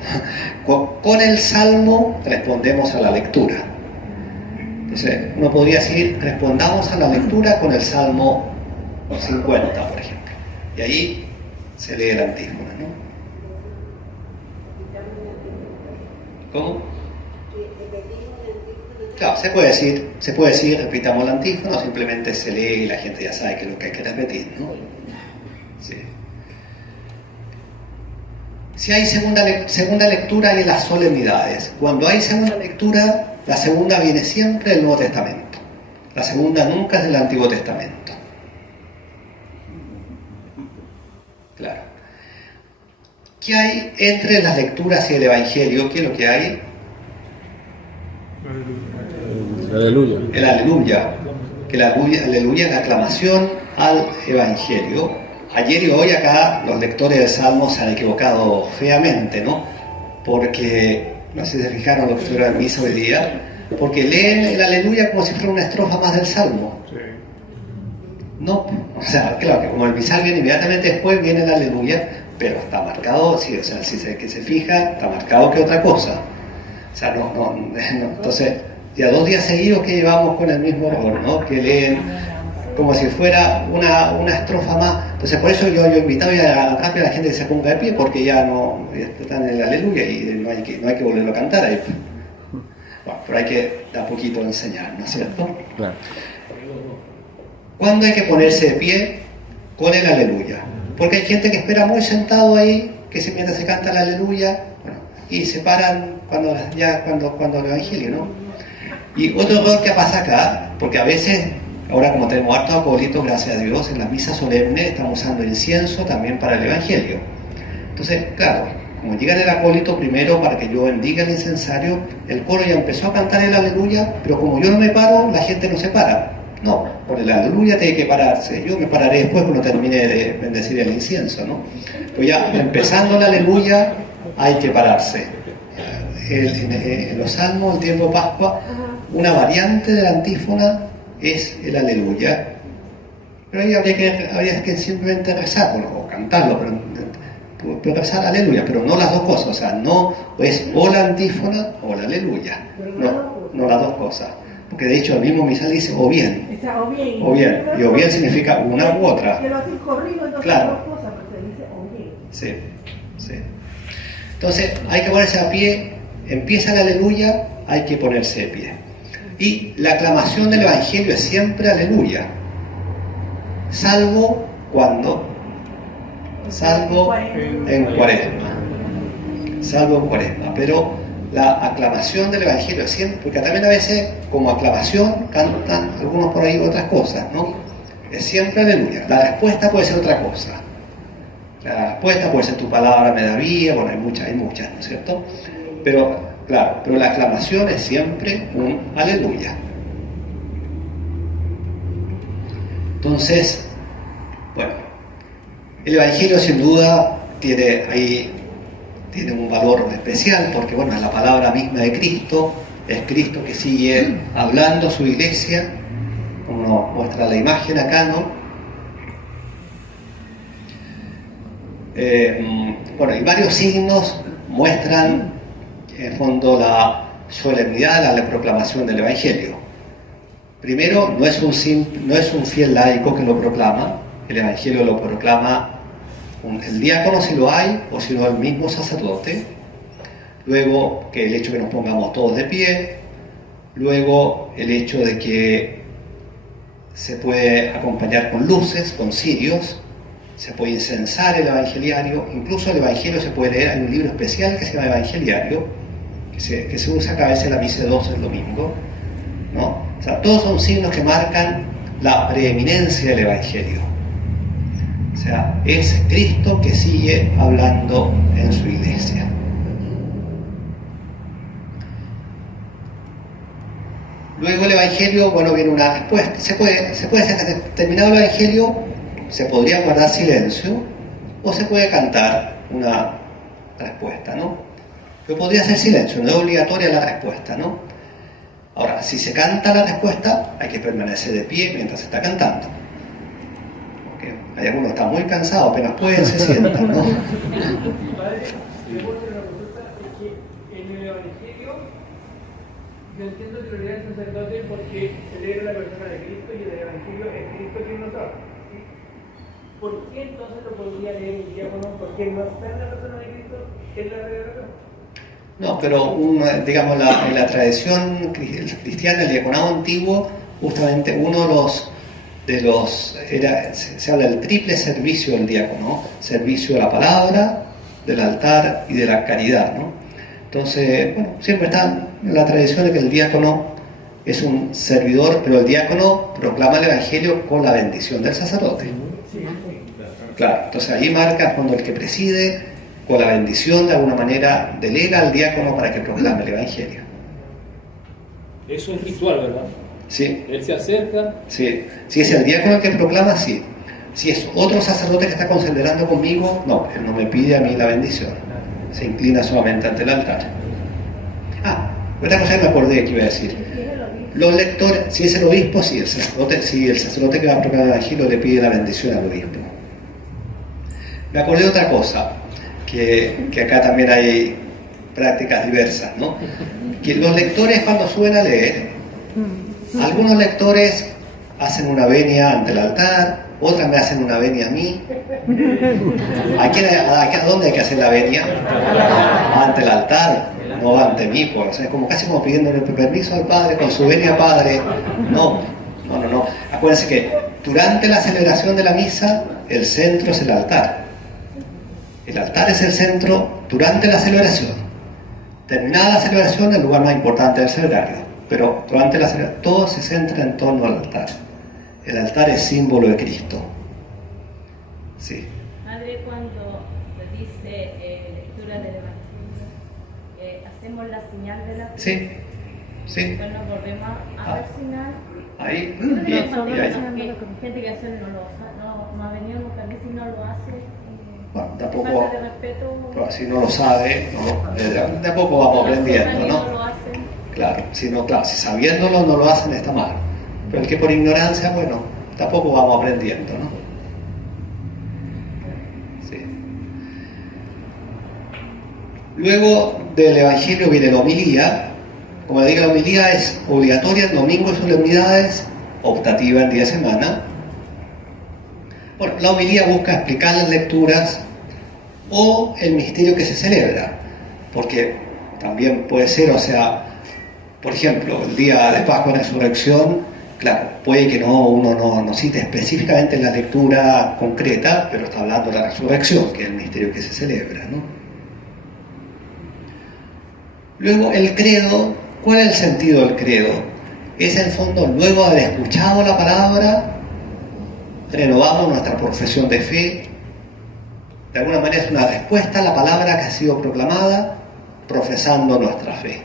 Con el salmo respondemos a la lectura. Entonces, uno podría decir, respondamos a la lectura con el salmo 50, por ejemplo. Y ahí se lee la antífona, ¿no? ¿Cómo? Claro, se puede decir, repitamos la antífona, o simplemente se lee y la gente ya sabe que es lo que hay que repetir, ¿no? Sí. Si hay segunda lectura, hay las solemnidades. Cuando hay segunda lectura, la segunda viene siempre del Nuevo Testamento. La segunda nunca es del Antiguo Testamento. Claro. ¿Qué hay entre las lecturas y el Evangelio? ¿Qué es lo que hay? El aleluya. El aleluya. Que el aleluya es la aclamación al Evangelio. Ayer y hoy acá los lectores de Salmos se han equivocado feamente, ¿no? Porque, no sé si se fijaron los que estuvieron en misa hoy día, porque leen el aleluya como si fuera una estrofa más del Salmo. Sí. No, o sea, claro que como el misal viene inmediatamente después, viene el aleluya, pero está marcado, sí, o sea, si se fija, está marcado que otra cosa. O sea, no, entonces, ya 2 días seguidos que llevamos con el mismo error, ¿no? Que leen como si fuera una estrofa más. Entonces, por eso yo invitaba rápido a la gente que se ponga de pie, porque ya no están en el aleluya y no hay que volverlo a cantar ahí. Bueno, pero hay que de a poquito enseñar, ¿no es cierto? Claro. ¿Cuándo hay que ponerse de pie? Con el aleluya. Porque hay gente que espera muy sentado ahí, que mientras se canta el aleluya, bueno, y se paran cuando el Evangelio, ¿no? Y otro error que pasa acá, porque a veces, ahora como tenemos hartos acólitos, gracias a Dios, en las misas solemnes estamos usando incienso también para el Evangelio. Entonces, claro, como llega el acólito primero para que yo bendiga el incensario, el coro ya empezó a cantar el aleluya, pero como yo no me paro, la gente no se para. No, por el aleluya tiene que pararse. Yo me pararé después cuando termine de bendecir el incienso, ¿no? Pues ya empezando el aleluya hay que pararse. En los salmos, el tiempo de Pascua, una variante de la antífona es el aleluya. Pero ahí habría que simplemente rezar, o cantarlo, pero rezar aleluya, pero no las dos cosas. O sea, no es o la antífona o la aleluya. No las dos cosas. Porque de hecho el mismo misal dice o bien. O bien. Y o bien significa una u otra. Que lo hacen corrido, entonces claro. dos cosas, pero se dice o bien. Sí. Entonces hay que ponerse a pie. Empieza el aleluya, hay que ponerse de pie. Y la aclamación del Evangelio es siempre aleluya. Salvo cuando. Salvo en Cuaresma. Pero la aclamación del Evangelio siempre, porque también a veces como aclamación cantan algunos por ahí otras cosas, ¿no? Es siempre aleluya. La respuesta puede ser otra cosa. La respuesta puede ser tu palabra me da vida, bueno, hay muchas, ¿no es cierto? Pero, claro, pero la aclamación es siempre un aleluya. Entonces, bueno, el Evangelio sin duda tiene un valor especial porque, bueno, es la palabra misma de Cristo, es Cristo que sigue hablando a su iglesia, como nos muestra la imagen acá, ¿no? Bueno, y varios signos muestran, en el fondo, la solemnidad, la proclamación del Evangelio. Primero, no es un fiel laico que lo proclama, el Evangelio lo proclama el diácono si lo hay, o si no el mismo sacerdote. Luego, que el hecho de que nos pongamos todos de pie. Luego, el hecho de que se puede acompañar con luces, con cirios. Se puede incensar el evangeliario, incluso el evangelio se puede leer, hay un libro especial que se llama Evangeliario, que se usa cada vez en la misa de 12 el domingo, ¿no? O sea, todos son signos que marcan la preeminencia del evangelio. O sea, es Cristo que sigue hablando en su iglesia. Luego el evangelio, bueno, viene una respuesta. Se puede hacer, terminado el evangelio, se podría guardar silencio o se puede cantar una respuesta, ¿no? Pero podría ser silencio, no es obligatoria la respuesta, ¿no? Ahora, si se canta la respuesta, hay que permanecer de pie mientras se está cantando. Porque hay algunos que están muy cansados, apenas pueden, se sientan, ¿no? En el Evangelio, yo entiendo que lo lea el sacerdote porque celebra la persona de Cristo y el Evangelio es Cristo quien nos habla. ¿Por qué entonces lo podría leer el diácono? Porque no está en la persona de Cristo, que es la revelación. No, pero digamos en la tradición cristiana, el diaconado antiguo, justamente uno se habla del triple servicio del diácono, servicio de la palabra, del altar y de la caridad, ¿no? Entonces, bueno, siempre está en la tradición de que el diácono es un servidor, pero el diácono proclama el evangelio con la bendición del sacerdote. Claro, entonces ahí marca cuando el que preside, con la bendición de alguna manera, delega al diácono para que proclame el evangelio. Eso es ritual, ¿verdad? Sí. Él se acerca. Sí. Si es el diácono el que proclama, sí. Si es otro sacerdote que está considerando conmigo, no, él no me pide a mí la bendición. Se inclina solamente ante el altar. Otra cosa que me acordé que iba a decir. Los lectores, si es el obispo, sí, el sacerdote que va a proclamar el evangelio le pide la bendición al obispo. Me acordé de otra cosa, que acá también hay prácticas diversas, ¿no? Que los lectores cuando suben a leer, algunos lectores hacen una venia ante el altar, otras me hacen una venia a mí. ¿A dónde hay que hacer la venia? Ante el altar, no ante mí, pues. O sea, es como casi como pidiéndole permiso al Padre con su venia Padre. No. Acuérdense que durante la celebración de la misa, el centro es el altar. El altar es el centro durante la celebración. Terminada la celebración, el lugar más importante del sagrario. Pero durante la celebración, todo se centra en torno al altar. El altar es símbolo de Cristo. Sí. Padre, cuando se dice lectura del Evangelio, hacemos la señal de la cruz. Sí. Bueno, volvemos a ver señal. Ahí. Gente que hace no ha venido nunca, si no lo hace. Bueno, tampoco, falta de respeto. pero si no lo sabe, tampoco vamos aprendiendo, ¿no? No lo hacen. Claro, si sabiéndolo no lo hacen está mal. Pero el que por ignorancia, bueno, tampoco vamos aprendiendo, ¿no? Sí. Luego del Evangelio viene la homilía. Como le digo, la homilía es obligatoria en domingo y solemnidades, optativa en día de semana. Bueno, la homilía busca explicar las lecturas o el misterio que se celebra, porque también puede ser, o sea, por ejemplo, el día de Pascua de Resurrección, claro, puede que uno no cite específicamente la lectura concreta, pero está hablando de la resurrección, que es el misterio que se celebra, ¿no? Luego el credo, ¿cuál es el sentido del credo? Es en el fondo, luego de haber escuchado la palabra, renovamos nuestra profesión de fe. De alguna manera es una respuesta a la palabra que ha sido proclamada, profesando nuestra fe.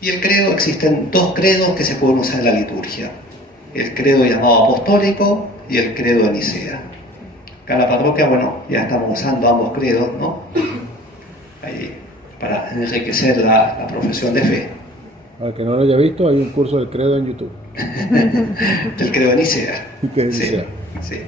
Y el credo, existen dos credos que se pueden usar en la liturgia. El credo llamado apostólico y el credo de Nicea. Acá en la parroquia, bueno, ya estamos usando ambos credos, ¿no? Ahí, para enriquecer la profesión de fe. Para que no lo haya visto, hay un curso del credo en YouTube. Del credo de Nicea. ¿Qué Sí, Nicea? sí.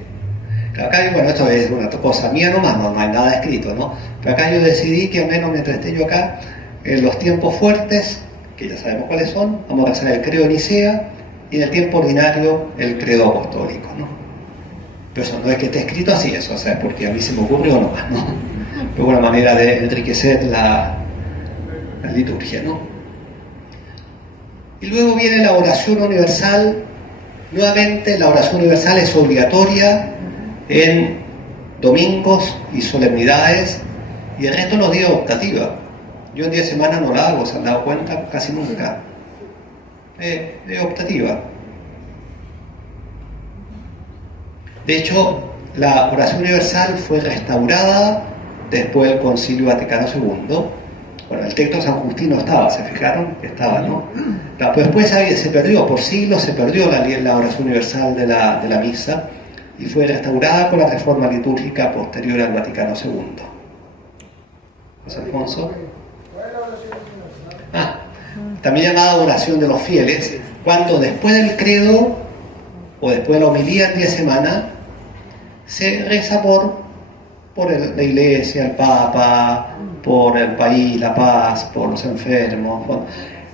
Acá, bueno, esto es una cosa mía nomás, no hay nada escrito, ¿no? Pero acá yo decidí que al menos mientras esté yo acá, en los tiempos fuertes, que ya sabemos cuáles son, vamos a rezar el credo de Nicea y en el tiempo ordinario el credo apostólico, ¿no? Pero eso no es que esté escrito así, eso, o sea, porque a mí se me ocurrió nomás, ¿no? Pero una manera de enriquecer la liturgia, ¿no? Y luego viene la oración universal. Nuevamente, la oración universal es obligatoria en domingos y solemnidades, y el resto de los días optativa. Yo en 10 semanas no la hago, ¿se han dado cuenta? Casi nunca. Es optativa. De hecho, la oración universal fue restaurada después del Concilio Vaticano II. Bueno, el texto de San Justino estaba, ¿se fijaron? Estaba, ¿no? Pero después se perdió, por siglos se perdió la oración universal de la misa y fue restaurada con la reforma litúrgica posterior al Vaticano II. José Alfonso. También llamada oración de los fieles, cuando después del credo o después de la homilía en 10 semanas se reza por la iglesia, el Papa, por el país, la paz, por los enfermos.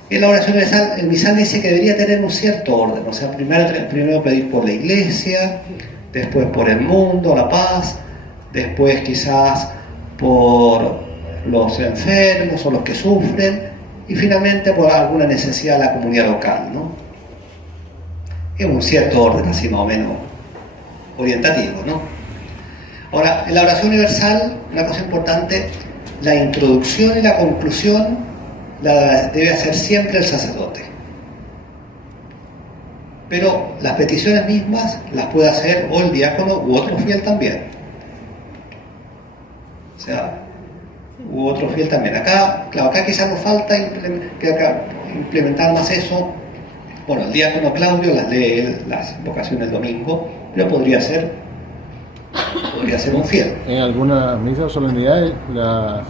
En la oración universal, el misal dice que debería tener un cierto orden, o sea, primero pedir por la iglesia, después por el mundo, la paz, después quizás por los enfermos o los que sufren, y finalmente por alguna necesidad de la comunidad local, ¿no? Es un cierto orden, así más o menos orientativo, ¿no? Ahora, en la oración universal, una cosa importante, la introducción y la conclusión la debe hacer siempre el sacerdote. Pero las peticiones mismas las puede hacer o el diácono u otro fiel también. O sea, u otro fiel también. Acá, claro, acá quizás nos falta implementar más eso. Bueno, el diácono Claudio las lee él, las vocaciones del domingo, pero podría ser un fiel. En algunas misas o solemnidades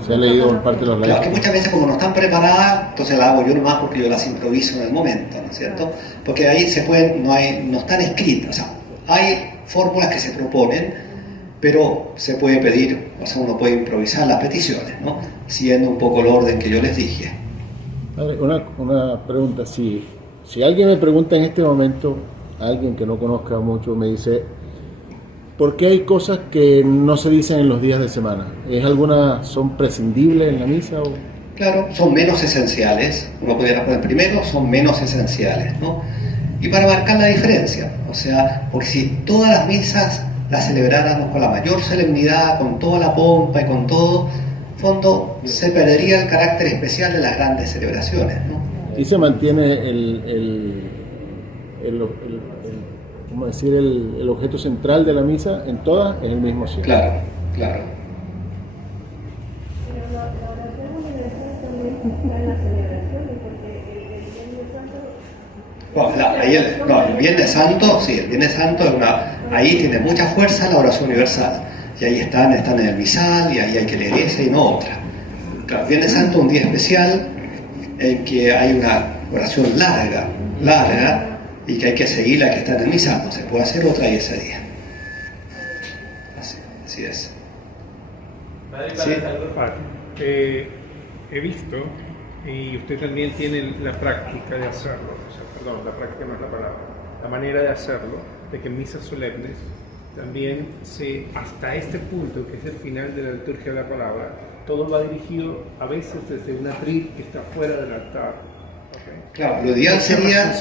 se ha leído por parte de los laicos. Claro, que muchas veces como no están preparadas, entonces las hago yo nomás porque yo las improviso en el momento, ¿no es cierto? Porque ahí no están escritas, o sea, hay fórmulas que se proponen, pero se puede pedir, o sea, uno puede improvisar las peticiones, ¿no? Siguiendo un poco el orden que yo les dije. Padre, una pregunta, si alguien me pregunta en este momento, alguien que no conozca mucho, me dice, ¿por qué hay cosas que no se dicen en los días de semana? ¿Son prescindibles en la misa? O? Claro, son menos esenciales. Uno podría responder primero, son menos esenciales, ¿no? Y para marcar la diferencia, o sea, porque si todas las misas las celebráramos con la mayor solemnidad, con toda la pompa y con todo, en fondo se perdería el carácter especial de las grandes celebraciones, ¿no? Y se mantiene ¿cómo decir? El objeto central de la misa en todas es el mismo cielo. Claro, claro. Pero la oración universal también está en las celebraciones, porque el Viernes Santo... El Viernes Santo, sí, el Viernes Santo ahí tiene mucha fuerza la oración universal. Y ahí están en el misal, y ahí hay que leer esa y no otra. Claro, el Viernes Santo es un día especial en que hay una oración larga, y que hay que seguirla, que está en el misal, no se puede hacer otra y ese día. Así es. ¿Sí? He visto, y usted también tiene la práctica de hacerlo, la práctica no es la palabra, la manera de hacerlo, de que en misas solemnes también hasta este punto, que es el final de la liturgia de la palabra, todo va dirigido a veces desde una atril que está fuera del altar. ¿Okay? Claro, lo ideal sería,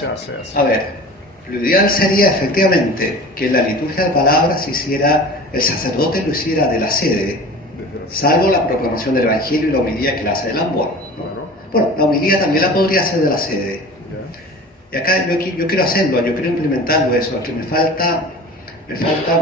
lo ideal sería efectivamente que la liturgia de la palabra se hiciera, el sacerdote lo hiciera de la sede, salvo la proclamación del Evangelio y la homilía que la hace del ambón, ¿no? Claro. Bueno, la homilía también la podría hacer de la sede. Ya. Y acá yo quiero hacerlo, yo quiero implementarlo eso, que me falta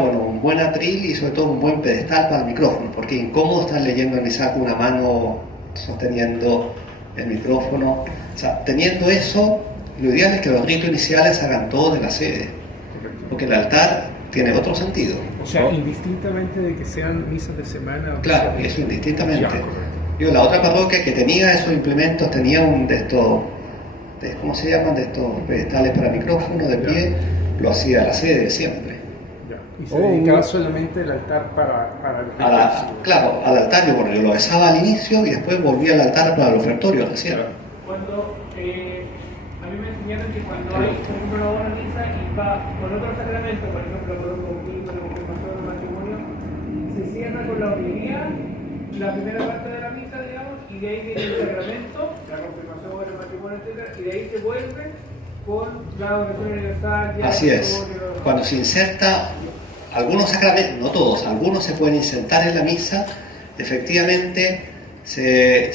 bueno, un buen atril y sobre todo un buen pedestal para el micrófono, porque es incómodo estar leyendo el misal con una mano sosteniendo el micrófono. O sea, teniendo eso, lo ideal es que los ritos iniciales hagan todo de la sede, Correcto. porque el altar tiene otro sentido. O sea, indistintamente de que sean misas de semana. O Claro, misas de- eso indistintamente. Ya, correcto. Yo, la otra parroquia que tenía esos implementos, tenía un de estos, ¿cómo se llaman? De estos pedestales para micrófono de pie, lo hacía a la sede siempre. Ya. Y se dedicaba solamente el altar para el Claro, al altar yo lo besaba al inicio y después volvía al altar para el ofertorio recién. Cuando a mí me enseñaron que cuando hay, por ejemplo, una buena misa y va con otro sacramento, por ejemplo, con un bautismo, la confirmación, el matrimonio, se cierra con la homilía, la primera parte de la misa, digamos, y de ahí viene el sacramento, la confirmación, el matrimonio, etc., y de ahí se vuelve con la oración universal. Así es. Cuando se inserta algunos sacramentos, no todos, algunos se pueden insertar en la misa, efectivamente se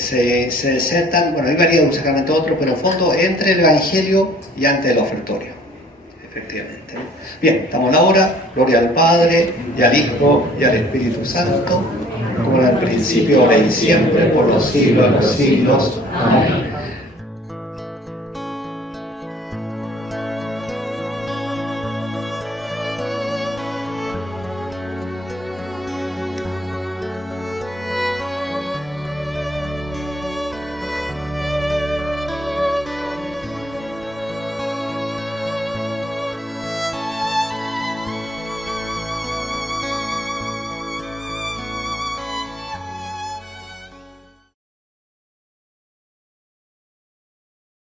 insertan, bueno, ahí varía de un sacramento a otro, pero en fondo entre el Evangelio y ante el ofertorio, efectivamente, ¿no? Bien, estamos ahora, gloria al Padre, y al Hijo, y al Espíritu Santo, como en el principio, ahora y siempre, por los siglos de los siglos. Amén.